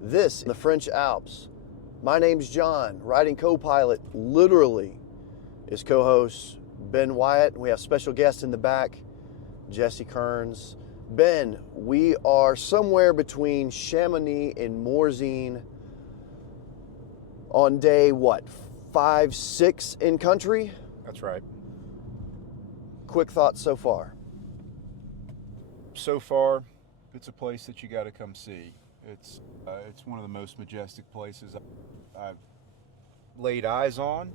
This, the French Alps. My name's John, riding co-pilot, literally, is co-host Ben Wyatt. We have special guests in the back, Jesse Kearns. Ben, we are somewhere between Chamonix and Morzine on day, 5, 6 in country? That's right. Quick thoughts so far. So far, it's a place that you got to come see. It's one of the most majestic places I've laid eyes on.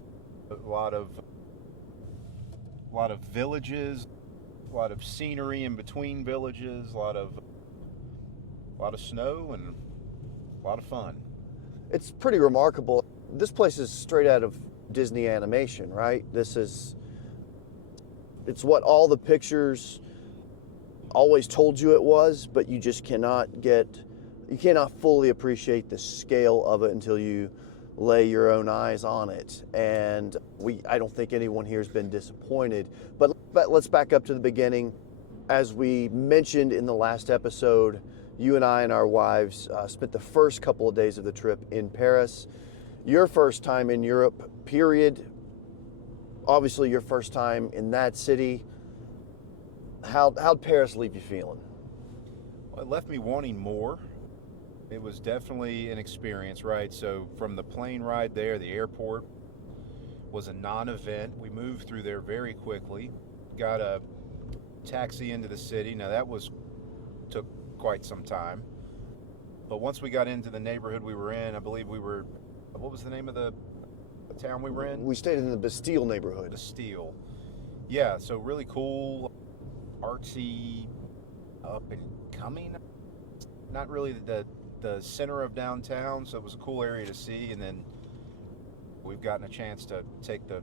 A lot of villages, a lot of scenery in between villages, a lot of snow, and a lot of fun. It's pretty remarkable. This place is straight out of Disney animation, right? It's what all the pictures always told you it was, but you just cannot fully appreciate the scale of it until you lay your own eyes on it. And I don't think anyone here has been disappointed. But let's back up to the beginning. As we mentioned in the last episode, you and I and our wives spent the first couple of days of the trip in Paris. Your first time in Europe, period. Obviously your first time in that city. How'd Paris leave you feeling? Well, it left me wanting more. It was definitely an experience, right? So from the plane ride there, the airport was a non-event. We moved through there very quickly, got a taxi into the city. Now took quite some time. But once we got into the neighborhood we were in, I believe what was the name of the town we were in? We stayed in the Bastille neighborhood. Bastille. Yeah, so really cool, artsy, up and coming. Not really the center of downtown, so it was a cool area to see. And then we've gotten a chance to take the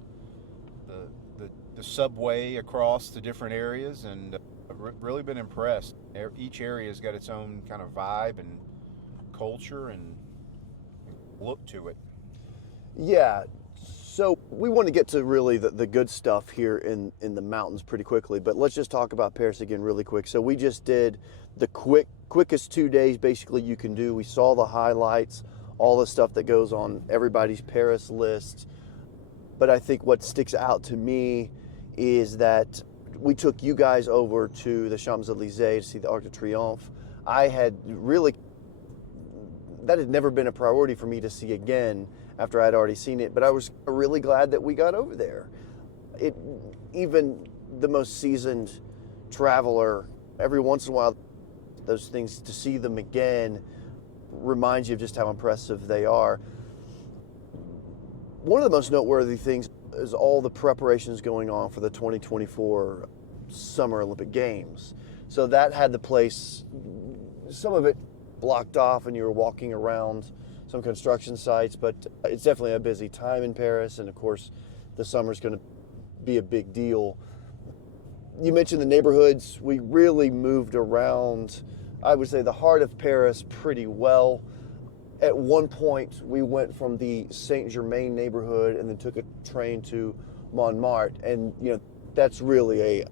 subway across the different areas, and I've really been impressed. Each area's got its own kind of vibe and culture and look to it. Yeah, so we want to get to really the good stuff here in the mountains pretty quickly, but let's just talk about Paris again really quick. So we just did the quickest 2 days basically you can do. We saw the highlights, all the stuff that goes on everybody's Paris list. But I think what sticks out to me is that we took you guys over to the Champs-Élysées to see the Arc de Triomphe. That had never been a priority for me to see again after I'd already seen it, but I was really glad that we got over there. Even the most seasoned traveler, every once in a while, those things, to see them again reminds you of just how impressive they are. One of the most noteworthy things is all the preparations going on for the 2024 Summer Olympic Games. So that had the place, some of it blocked off, and you were walking around some construction sites, but it's definitely a busy time in Paris, and of course the summer's going to be a big deal. You mentioned the neighborhoods. We really moved around, I would say, the heart of Paris pretty well. At one point we went from the Saint-Germain neighborhood and then took a train to Montmartre, and that's really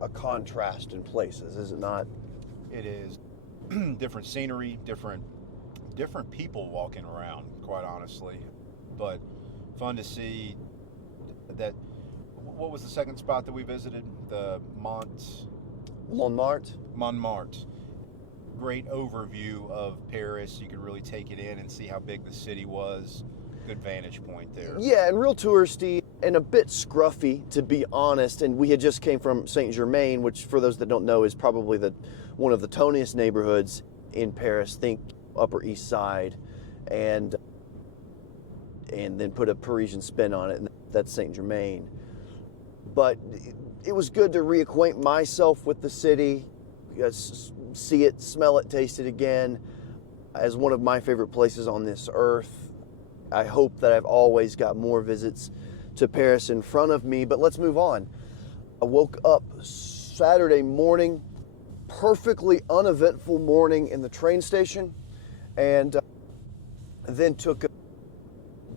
a contrast in places, is it not? It is. Different scenery, different people walking around, quite honestly, but fun to see. That, what was the second spot that we visited? The Montmartre. Great overview of Paris. You could really take it in and see how big the city was. Good vantage point there. Yeah, and real touristy and a bit scruffy, to be honest. And we had just came from Saint-Germain, which, for those that don't know, is probably one of the toniest neighborhoods in Paris. Think Upper East Side, and then put a Parisian spin on it, and that's Saint-Germain. But it was good to reacquaint myself with the city, see it, smell it, taste it again, as one of my favorite places on this earth. I hope that I've always got more visits to Paris in front of me, but let's move on. I woke up Saturday morning, perfectly uneventful morning in the train station, and then took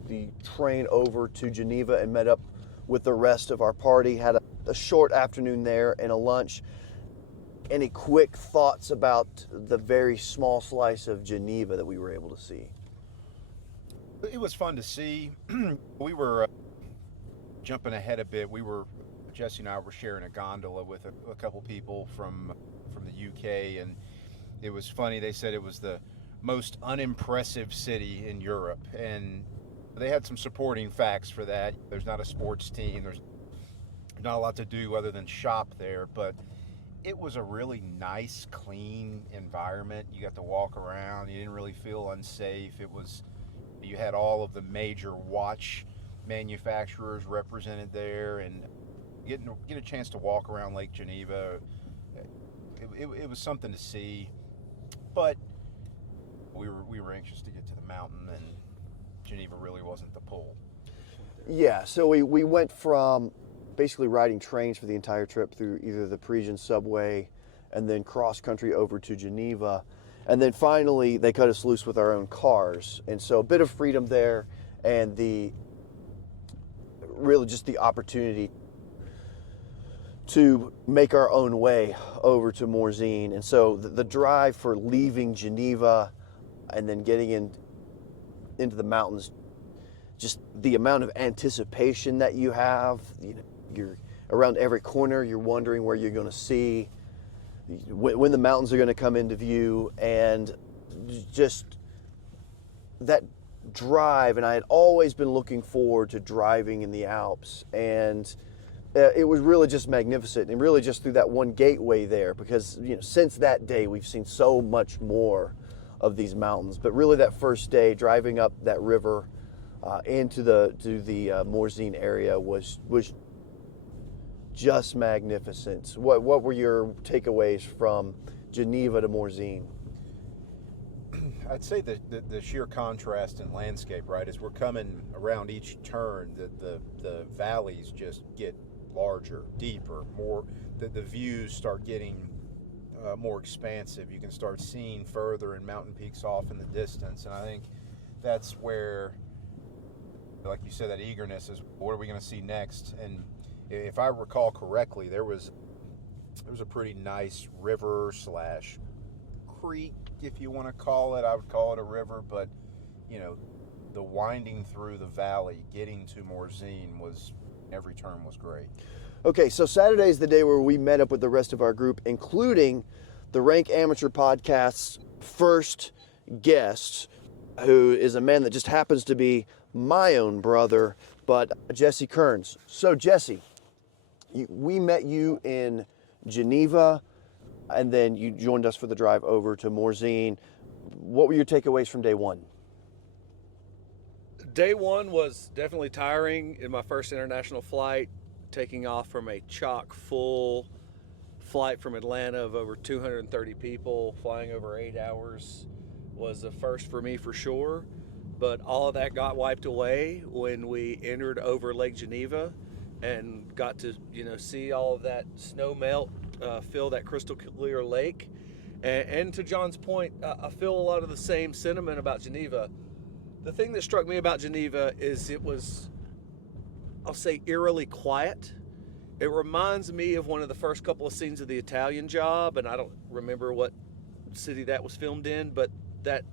the train over to Geneva and met up with the rest of our party, had a short afternoon there and a lunch. any quick thoughts about the very small slice of Geneva that we were able to see? It was fun to see. We were jumping ahead a bit. Jesse and I were sharing a gondola with a couple people from the UK, and it was funny. They said it was the most unimpressive city in Europe, and they had some supporting facts for that. There's not a sports team. There's not a lot to do other than shop there, but it was a really nice, clean environment. You got to walk around. You didn't really feel unsafe. You had all of the major watch manufacturers represented there, and get a chance to walk around Lake Geneva. It was something to see, but we were anxious to get to the mountain, and Geneva really wasn't the pull. Yeah, so we went from basically riding trains for the entire trip through either the Parisian subway and then cross country over to Geneva. And then finally they cut us loose with our own cars. And so a bit of freedom there, and really just the opportunity to make our own way over to Morzine. And so the drive for leaving Geneva and then getting into the mountains, just the amount of anticipation that you have. You're around every corner, you're wondering where you're going to see, when the mountains are going to come into view, and just that drive. And I had always been looking forward to driving in the Alps, and it was really just magnificent, and really just through that one gateway there, because since that day we've seen so much more of these mountains. But really that first day driving up that river into the Morzine area was just magnificent. What were your takeaways from Geneva to Morzine? I'd say the sheer contrast in landscape, right? As we're coming around each turn, the valleys just get larger, deeper, more. The views start getting more expansive. You can start seeing further and mountain peaks off in the distance, and I think that's where, like you said, that eagerness is, what are we going to see next? And if I recall correctly, there was a pretty nice river / creek, if you want to call it. I would call it a river, but the winding through the valley, getting to Morzine, every turn was great. Okay, so Saturday is the day where we met up with the rest of our group, including the Rank Amateur Podcast's first guest, who is a man that just happens to be my own brother, but Jesse Kearns. So Jesse, we met you in Geneva, and then you joined us for the drive over to Morzine. What were your takeaways from day one? Day one was definitely tiring. In my first international flight, taking off from a chock full flight from Atlanta of over 230 people, flying over 8 hours, was a first for me for sure. But all of that got wiped away when we entered over Lake Geneva and got to see all of that snow melt, fill that crystal clear lake. And to John's point, I feel a lot of the same sentiment about Geneva. The thing that struck me about Geneva is it was, I'll say, eerily quiet. It reminds me of one of the first couple of scenes of The Italian Job, and I don't remember what city that was filmed in, but that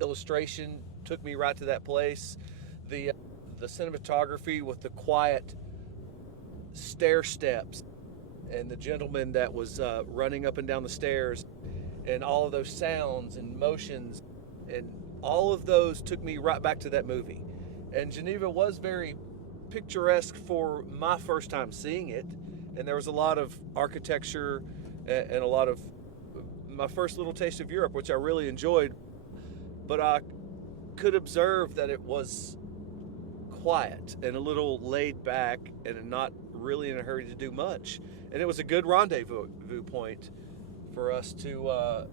illustration took me right to that place. The cinematography with the quiet stair steps and the gentleman that was running up and down the stairs, and all of those sounds and motions, and all of those took me right back to that movie. And Geneva was very picturesque for my first time seeing it, and there was a lot of architecture and a lot of my first little taste of Europe, which I really enjoyed. But I could observe that it was quiet and a little laid back and not really in a hurry to do much. And it was a good rendezvous point for us to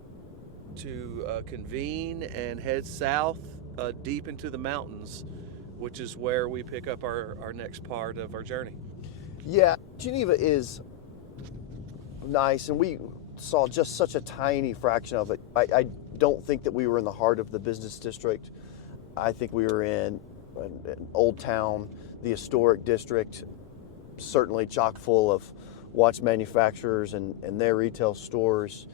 convene and head south deep into the mountains, which is where we pick up our next part of our journey. Yeah, Geneva is nice, and we saw just such a tiny fraction of it. I don't think that we were in the heart of the business district. I think we were in Old Town, the historic district, certainly chock full of watch manufacturers and their retail stores,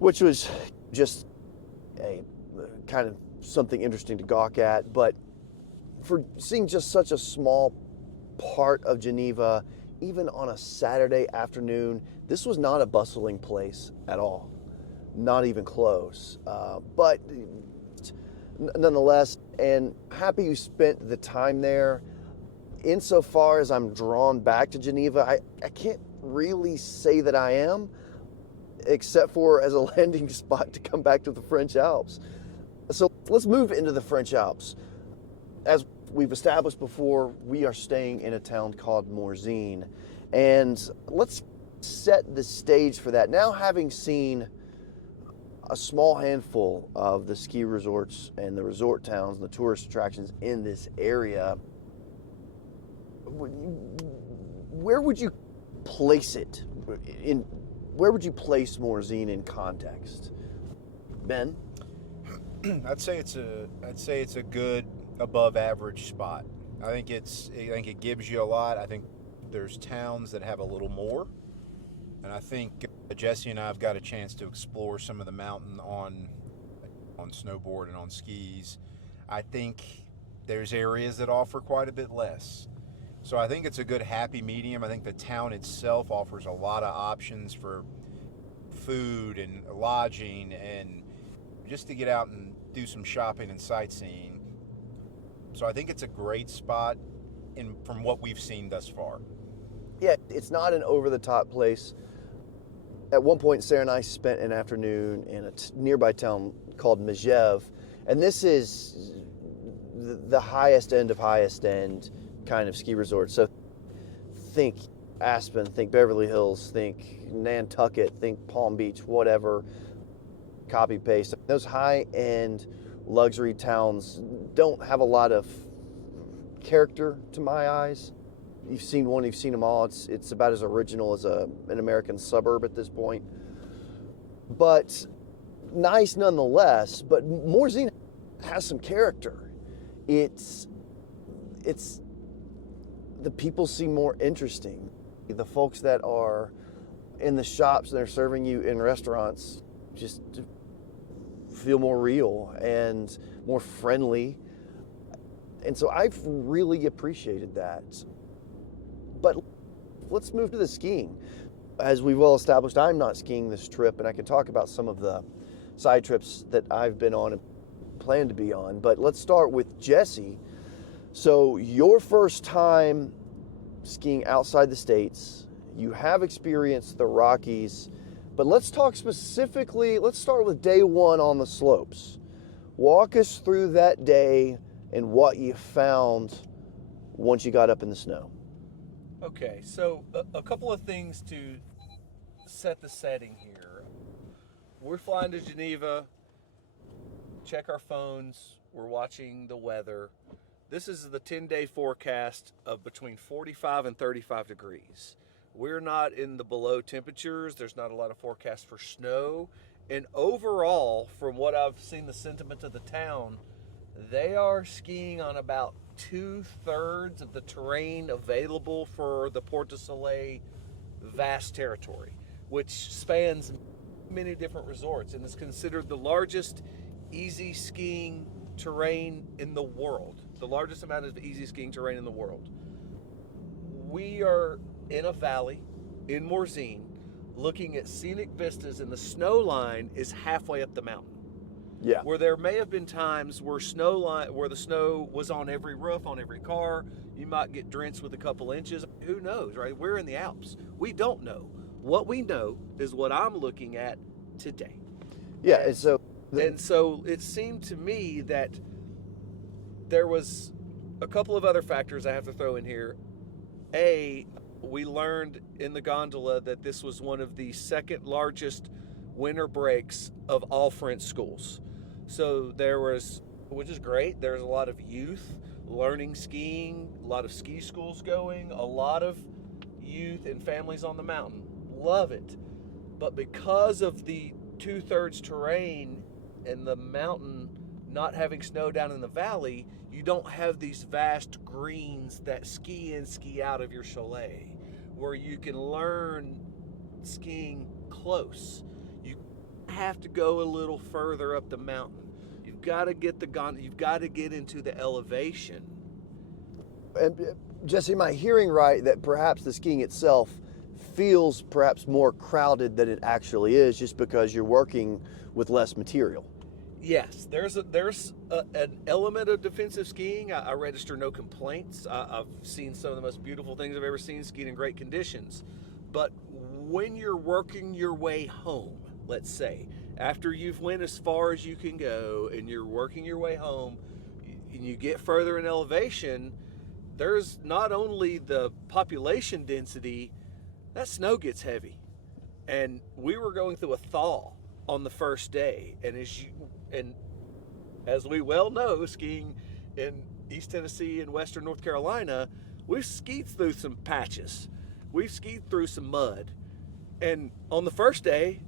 which was just a kind of something interesting to gawk at. But for seeing just such a small part of Geneva, even on a Saturday afternoon, this was not a bustling place at all, not even close. But nonetheless, and happy you spent the time there. Insofar as I'm drawn back to Geneva, I can't really say that I am, except for as a landing spot to come back to the French Alps. So let's move into the French Alps. As we've established before, we are staying in a town called Morzine, and let's set the stage for that. Now, having seen a small handful of the ski resorts and the resort towns and the tourist attractions in this area, where would you place it? Where would you place Morzine in context? Ben? I'd say it's a good above average spot. I think it gives you a lot. I think there's towns that have a little more, and I think Jesse and I have got a chance to explore some of the mountain on snowboard and on skis. I think there's areas that offer quite a bit less. So I think it's a good happy medium. I think the town itself offers a lot of options for food and lodging and just to get out and do some shopping and sightseeing. So I think it's a great spot from what we've seen thus far. Yeah, it's not an over-the-top place. At one point, Sarah and I spent an afternoon in a nearby town called Megève, and this is the highest end of highest end kind of ski resort. So think Aspen, think Beverly Hills, think Nantucket, think Palm Beach, whatever, copy paste. Those high-end luxury towns don't have a lot of character to my eyes. You've seen one, you've seen them all. It's about as original as an American suburb at this point. But nice nonetheless, but Morzine has some character. It's the people seem more interesting. The folks that are in the shops and they're serving you in restaurants just feel more real and more friendly. And so I've really appreciated that. But let's move to the skiing. As we've well established, I'm not skiing this trip, and I can talk about some of the side trips that I've been on and plan to be on. But let's start with Jesse. So your first time skiing outside the States, you have experienced the Rockies, but let's talk specifically, let's start with day one on the slopes. Walk us through that day and what you found once you got up in the snow. Okay, so a couple of things to set the setting here. We're flying to Geneva, check our phones, we're watching the weather. This is the 10-day forecast of between 45 and 35 degrees. We're not in the below temperatures. There's not a lot of forecast for snow. And overall, from what I've seen the sentiment of the town, they are skiing on about 2/3 of the terrain available for the Port du Soleil vast territory, which spans many different resorts and is considered the largest easy skiing terrain in the world, the largest amount of easy skiing terrain in the world. We are in a valley in Morzine looking at scenic vistas, and the snow line is halfway up the mountain. Yeah. Where there may have been times where the snow was on every roof, on every car. You might get drenched with a couple inches. Who knows, right? We're in the Alps. We don't know. What we know is what I'm looking at today. Yeah, and so it seemed to me that there was a couple of other factors I have to throw in here. We learned in the gondola that this was one of the second largest winter breaks of all French schools. So which is great, there's a lot of youth learning skiing, a lot of ski schools going, a lot of youth and families on the mountain. Love it. But because of the 2/3 terrain and the mountain not having snow down in the valley, you don't have these vast greens that ski in, ski out of your chalet. where you can learn skiing close. You have to go a little further up the mountain. You've got to get you've got to get into the elevation. And Jesse, am I hearing right that perhaps the skiing itself feels perhaps more crowded than it actually is, just because you're working with less material? Yes, there's an element of defensive skiing. I register no complaints. I've seen some of the most beautiful things I've ever seen skiing in great conditions. But when you're working your way home, let's say, after you've went as far as you can go and you're working your way home and you get further in elevation, there's not only the population density, that snow gets heavy. And we were going through a thaw on the first day, and as we well know, skiing in East Tennessee and Western North Carolina, we've skied through some patches. We've skied through some mud. And on the first day,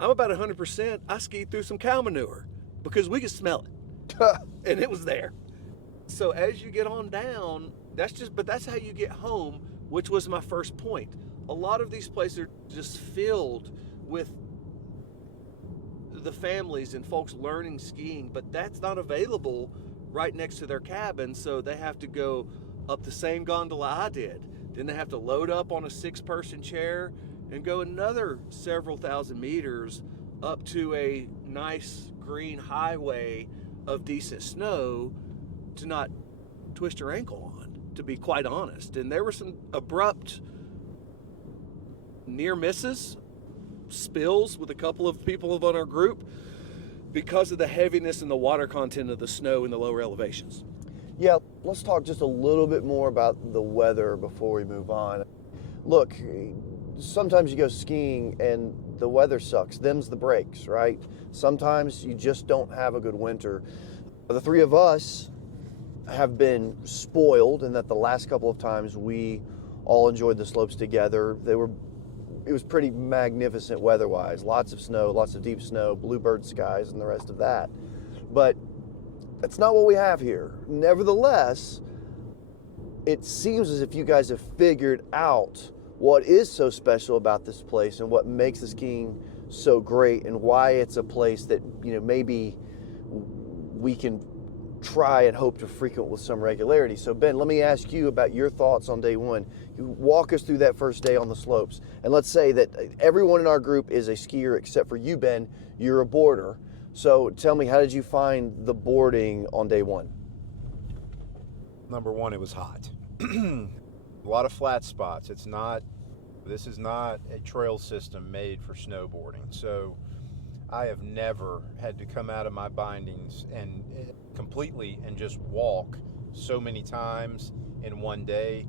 I'm about 100%, I skied through some cow manure because we could smell it. And it was there. So as you get on down, but that's how you get home, which was my first point. A lot of these places are just filled with the families and folks learning skiing, but that's not available right next to their cabin, so they have to go up the same gondola I did. Then they have to load up on a 6-person chair and go another several thousand meters up to a nice green highway of decent snow to not twist your ankle on, to be quite honest. And there were some abrupt near misses, spills with a couple of people on our group because of the heaviness and the water content of the snow in the lower elevations. Yeah, let's talk just a little bit more about the weather before we move on. Look, sometimes you go skiing and the weather sucks. Them's the breaks, right? Sometimes you just don't have a good winter. The three of us have been spoiled in that the last couple of times we all enjoyed the slopes together, it was pretty magnificent weather-wise. Lots of snow, lots of deep snow, bluebird skies, and the rest of that. But that's not what we have here. Nevertheless, it seems as if you guys have figured out what is so special about this place and what makes the skiing so great and why it's a place that, maybe we can try and hope to frequent with some regularity. So Ben, let me ask you about your thoughts on day one. You walk us through that first day on the slopes. And let's say that everyone in our group is a skier except for you, Ben. You're a boarder. So tell me, how did you find the boarding on day one? Number one, it was hot. A lot of flat spots. This is not a trail system made for snowboarding. So I have never had to come out of my bindings and completely and just walk so many times in one day.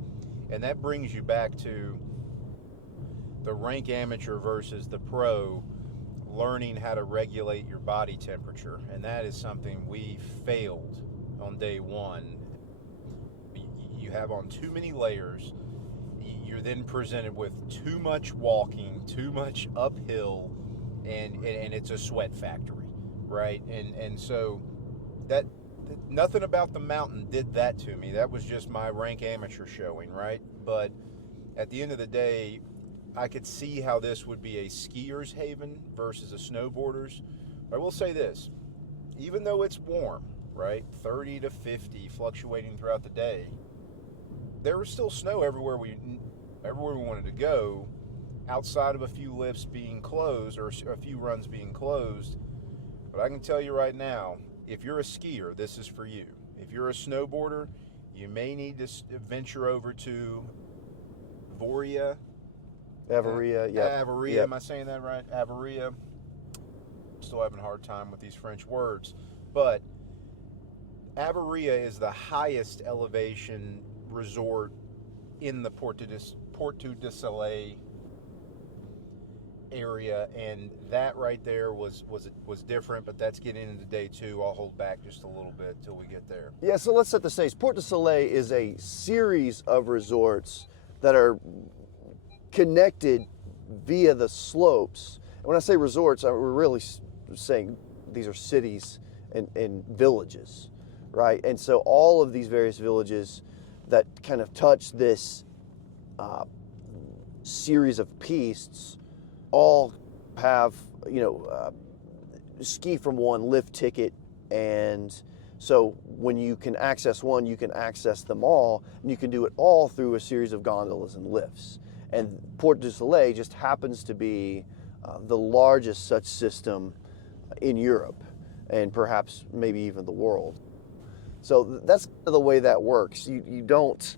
And that brings you back to the rank amateur versus the pro, learning how to regulate your body temperature. And that is something we failed on day one. You have on too many layers. You're then presented with too much walking, too much uphill, and it's a sweat factory, right? And so that nothing about the mountain did that to me. That was just my rank amateur showing, right? But at the end of the day, I could see how this would be a skier's haven versus a snowboarder's. But I will say this, even though it's warm, right, 30 to 50 fluctuating throughout the day, there was still snow everywhere we wanted to go, outside of a few lifts being closed or a few runs being closed. But I can tell you right now, if you're a skier, this is for you. If you're a snowboarder, you may need to venture over to Avaria. Avaria, Yep. Am I saying that right? Avaria. Still having a hard time with these French words. But Avaria is the highest elevation resort in the Porte du Soleil area, and that right there was different, but that's getting into day two. I'll hold back just a little bit till we get there. Yeah, so let's set the stage. Porte du Soleil is a series of resorts that are connected via the slopes. And when I say resorts, we're really saying these are cities and villages, right? And so all of these various villages that kind of touch this series of pistes all have, ski from one, lift ticket, and so when you can access one, you can access them all, and you can do it all through a series of gondolas and lifts. And Port du Soleil just happens to be the largest such system in Europe, and perhaps maybe even the world. So that's the way that works. You don't,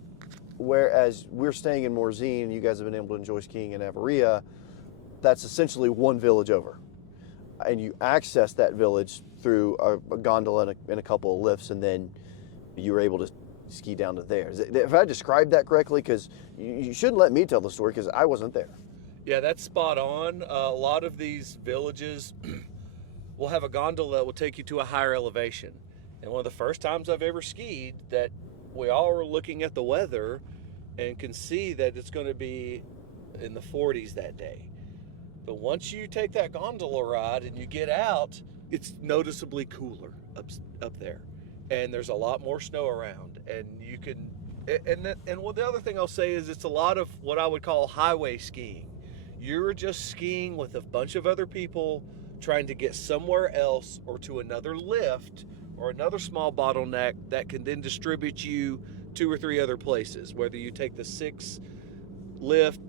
whereas we're staying in Morzine, and you guys have been able to enjoy skiing in Avaria, that's essentially one village over. And you access that village through a gondola and a couple of lifts, and then you're able to ski down to there. Have I described that correctly? Because you shouldn't let me tell the story, because I wasn't there. Yeah, that's spot on. A lot of these villages will have a gondola that will take you to a higher elevation. And one of the first times I've ever skied, that we all were looking at the weather and can see that it's going to be in the 40s that day. But once you take that gondola ride and you get out, it's noticeably cooler up there. And there's a lot more snow around. And you can, and what the other thing I'll say is it's a lot of what I would call highway skiing. You're just skiing with a bunch of other people trying to get somewhere else or to another lift or another small bottleneck that can then distribute you 2 or 3 other places, whether you take the 6 lift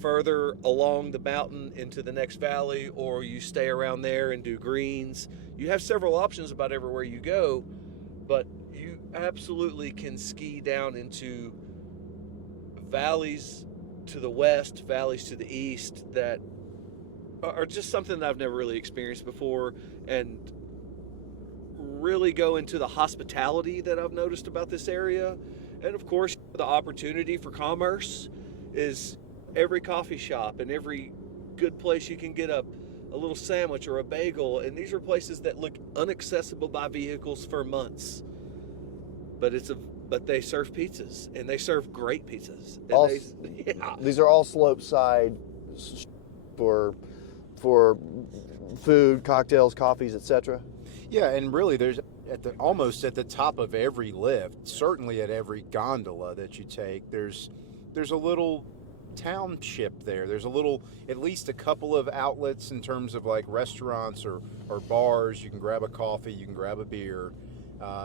further along the mountain into the next valley, or you stay around there and do greens. You have several options about everywhere you go, but you absolutely can ski down into valleys to the west, valleys to the east that are just something that I've never really experienced before, and really go into the hospitality that I've noticed about this area. And of course, the opportunity for commerce is every coffee shop and every good place you can get a little sandwich or a bagel. And these are places that look inaccessible by vehicles for months. But they serve pizzas, and they serve great pizzas. And These are all slope side for food, cocktails, coffees, etc. Yeah, and really there's almost at the top of every lift, certainly at every gondola that you take, there's a little township there. There's at least a couple of outlets in terms of like restaurants or bars. You can grab a coffee, you can grab a beer.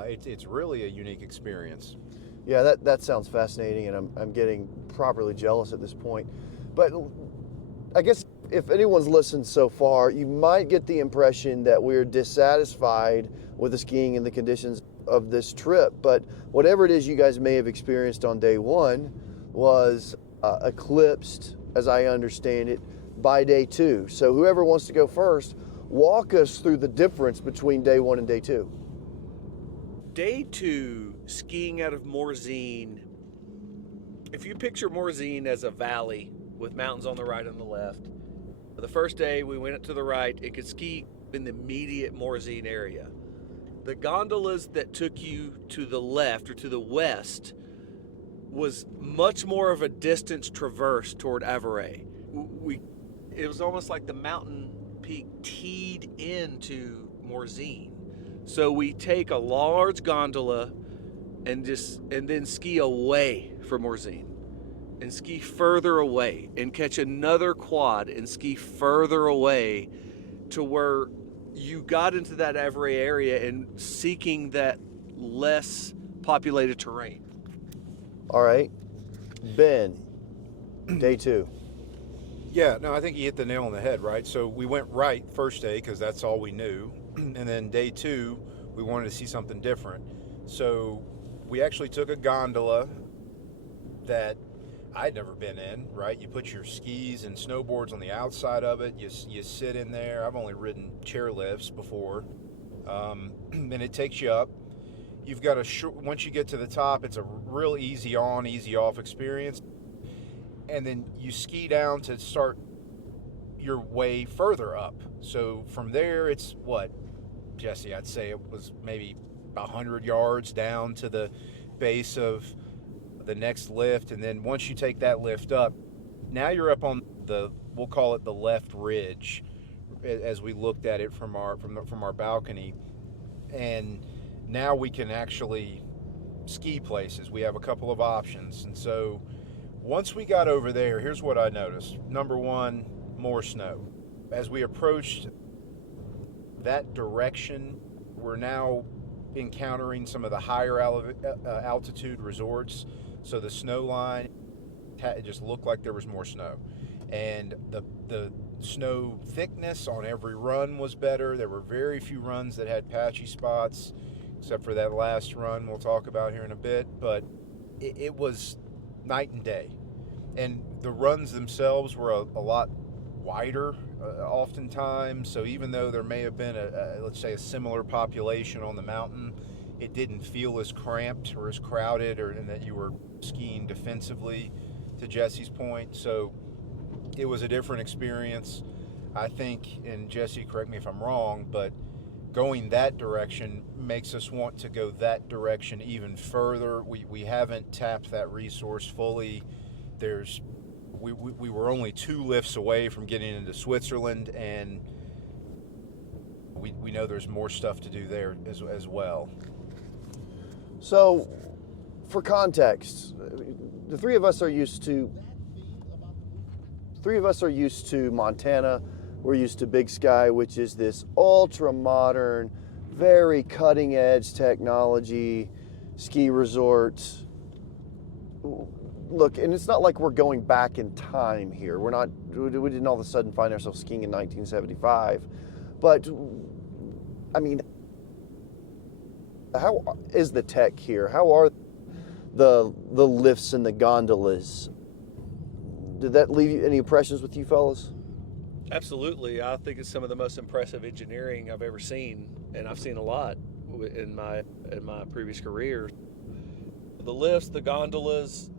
It's really a unique experience. Yeah, that sounds fascinating, and I'm getting properly jealous at this point. But I guess if anyone's listened so far, you might get the impression that we're dissatisfied with the skiing and the conditions of this trip. But whatever it is you guys may have experienced on day one was eclipsed, as I understand it, by day 2. So whoever wants to go first, walk us through the difference between day 1 and day 2. Day 2, skiing out of Morzine. If you picture Morzine as a valley with mountains on the right and the left, the first day we went to the right, it could ski in the immediate Morzine area. The gondolas that took you to the left or to the west was much more of a distance traverse toward Avaray. It was almost like the mountain peak teed into Morzine. So we take a large gondola and then ski away from Morzine and ski further away and catch another quad and ski further away to where you got into that Avaray area and seeking that less populated terrain. All right, Ben, day 2. Yeah, no, I think you hit the nail on the head, right? So we went right first day because that's all we knew. And then day 2, we wanted to see something different. So we actually took a gondola that I'd never been in, right? You put your skis and snowboards on the outside of it. You sit in there. I've only ridden chairlifts before. And it takes you up. You've got once you get to the top, it's a real easy on, easy off experience. And then you ski down to start your way further up. So from there, it's what, Jesse, I'd say it was maybe 100 yards down to the base of the next lift. And then once you take that lift up, now you're up on we'll call it the left ridge as we looked at it from our balcony. And now we can actually ski places. We have a couple of options. And so Once we got over there, here's what I noticed. Number one, more snow. As we approached that direction, we're now encountering some of the higher altitude resorts. So the snow line, it just looked like there was more snow. And the snow thickness on every run was better. There were very few runs that had patchy spots, except for that last run we'll talk about here in a bit. But it was night and day. And the runs themselves were a lot wider oftentimes. So even though there may have been let's say a similar population on the mountain, it didn't feel as cramped or as crowded, or in that you were skiing defensively, to Jesse's point. So it was a different experience. I think, and Jesse, correct me if I'm wrong, but going that direction makes us want to go that direction even further. We haven't tapped that resource fully. We were only 2 lifts away from getting into Switzerland, and we know there's more stuff to do there as well. So, for context, the three of us are used to Montana. We're used to Big Sky, which is this ultra modern, very cutting edge technology ski resort. Look, and it's not like we're going back in time here. We didn't all of a sudden find ourselves skiing in 1975. But, I mean, how is the tech here? How are the lifts and the gondolas? Did that leave any impressions with you fellas? Absolutely. I think it's some of the most impressive engineering I've ever seen, and I've seen a lot in my previous career. The lifts, the gondolas,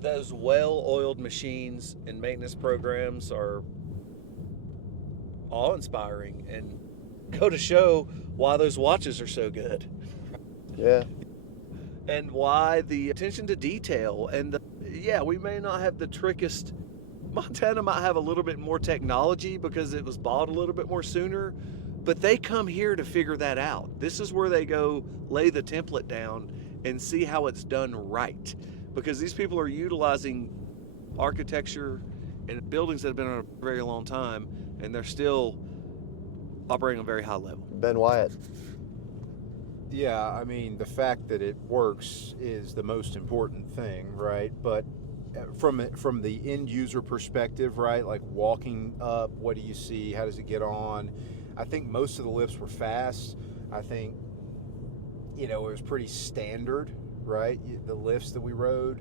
those well-oiled machines and maintenance programs are awe-inspiring and go to show why those watches are so good. Yeah. And why the attention to detail and we may not have the trickiest. Montana might have a little bit more technology because it was bought a little bit more sooner, but they come here to figure that out. This is where they go lay the template down and see how it's done right, because these people are utilizing architecture and buildings that have been on a very long time, and they're still operating on a very high level. Ben Wyatt. Yeah, I mean, the fact that it works is the most important thing, right? But from the end user perspective, right, like walking up, what do you see? How does it get on? I think most of the lifts were fast. I think, it was pretty standard, right? The lifts that we rode.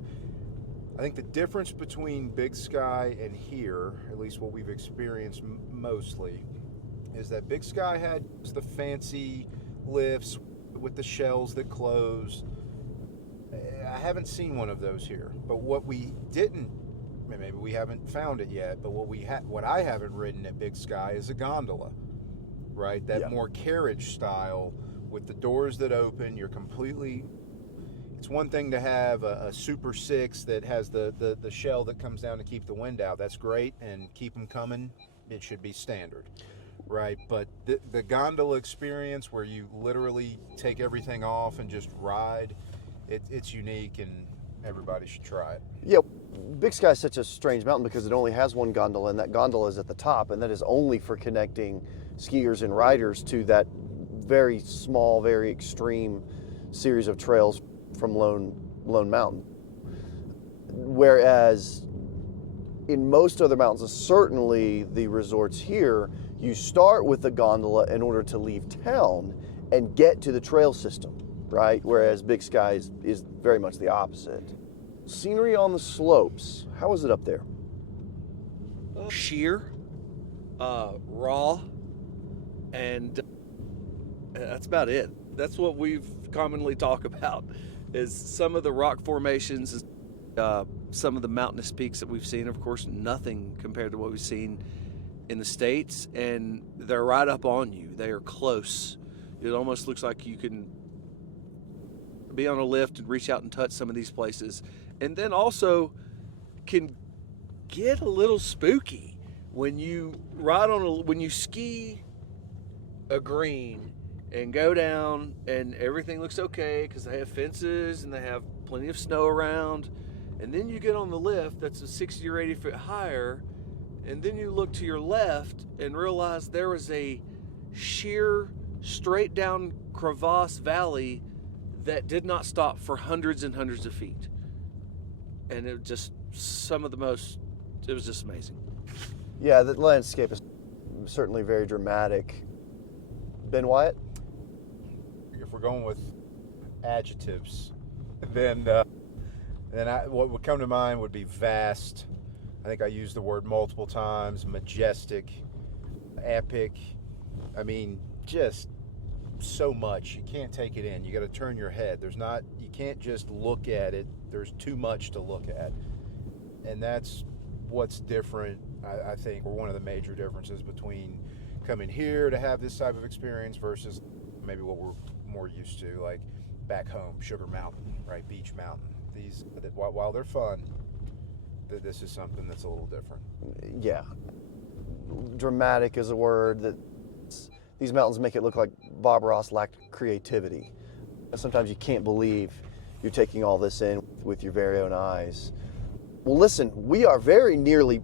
I think the difference between Big Sky and here, at least what we've experienced mostly, is that Big Sky had the fancy lifts with the shells that close. I haven't seen one of those here. But what we didn't, maybe we haven't found it yet, but what I haven't ridden at Big Sky is a gondola, right? That more carriage style with the doors that open. It's one thing to have a Super 6 that has the shell that comes down to keep the wind out. That's great, and keep them coming. It should be standard, right? But the gondola experience where you literally take everything off and just ride, it's unique, and everybody should try it. Yeah, Big Sky is such a strange mountain because it only has one gondola, and that gondola is at the top, and that is only for connecting skiers and riders to that very small, very extreme series of trails from Lone Mountain. Whereas in most other mountains, certainly the resorts here, you start with the gondola in order to leave town and get to the trail system, right? Whereas Big Sky is very much the opposite. Scenery on the slopes, how is it up there? Sheer, raw, and that's about it. That's what we've commonly talk about, is some of the rock formations, some of the mountainous peaks that we've seen. Of course, nothing compared to what we've seen in the States, and they're right up on you. They are close. It almost looks like you can be on a lift and reach out and touch some of these places. And then also can get a little spooky when you when you ski a green and go down and everything looks okay because they have fences and they have plenty of snow around, And then you get on the lift that's a 60 or 80 foot higher, and then you look to your left and realize there was a sheer, straight down crevasse valley that did not stop for hundreds and hundreds of feet. And it was just it was just amazing. Yeah, the landscape is certainly very dramatic. Ben Wyatt? If we're going with adjectives, then what would come to mind would be vast. I think I used the word multiple times. Majestic, epic. I mean, just so much. You can't take it in. You got to turn your head. You can't just look at it. There's too much to look at. And that's what's different, I think, or one of the major differences between coming here to have this type of experience versus maybe what we're more used to, like back home, Sugar Mountain, right? Beach Mountain. These, while they're fun, this is something that's a little different. Yeah. Dramatic is a word that these mountains make it look like Bob Ross lacked creativity. Sometimes you can't believe you're taking all this in with your very own eyes. Well, listen, we are very nearly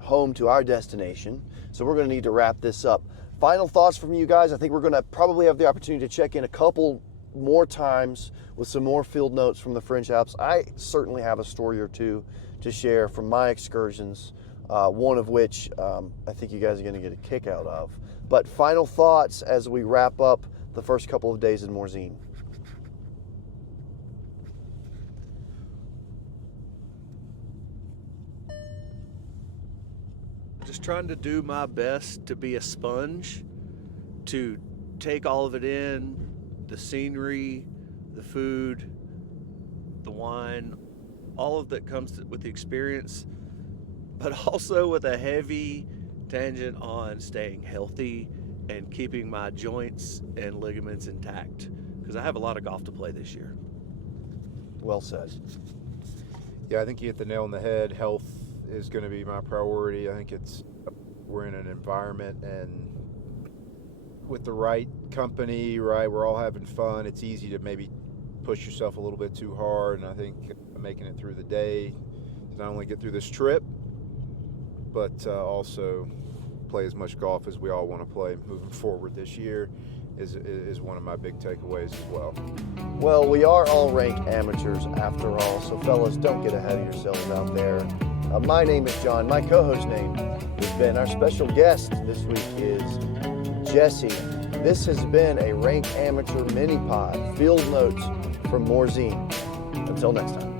home to our destination, so we're going to need to wrap this up. Final thoughts from you guys. I think we're going to probably have the opportunity to check in a couple more times with some more field notes from the French Alps. I certainly have a story or two to share from my excursions, one of which I think you guys are going to get a kick out of. But final thoughts as we wrap up the first couple of days in Morzine. Just trying to do my best to be a sponge, to take all of it in, the scenery, the food, the wine, all of that comes with the experience, but also with a heavy tangent on staying healthy and keeping my joints and ligaments intact, because I have a lot of golf to play this year. Well said. Yeah, I think you hit the nail on the head. Health is going to be my priority. I think we're in an environment, and with the right company, right, we're all having fun. It's easy to maybe push yourself a little bit too hard, and I think making it through the day to not only get through this trip, but also play as much golf as we all want to play moving forward this year is one of my big takeaways as well. Well, we are all ranked amateurs after all, so fellas, don't get ahead of yourselves out there. My name is John. My co-host's name is Ben. Our special guest this week is Jesse. This has been a Ranked Amateur Minipod, field notes from Morzine. Until next time.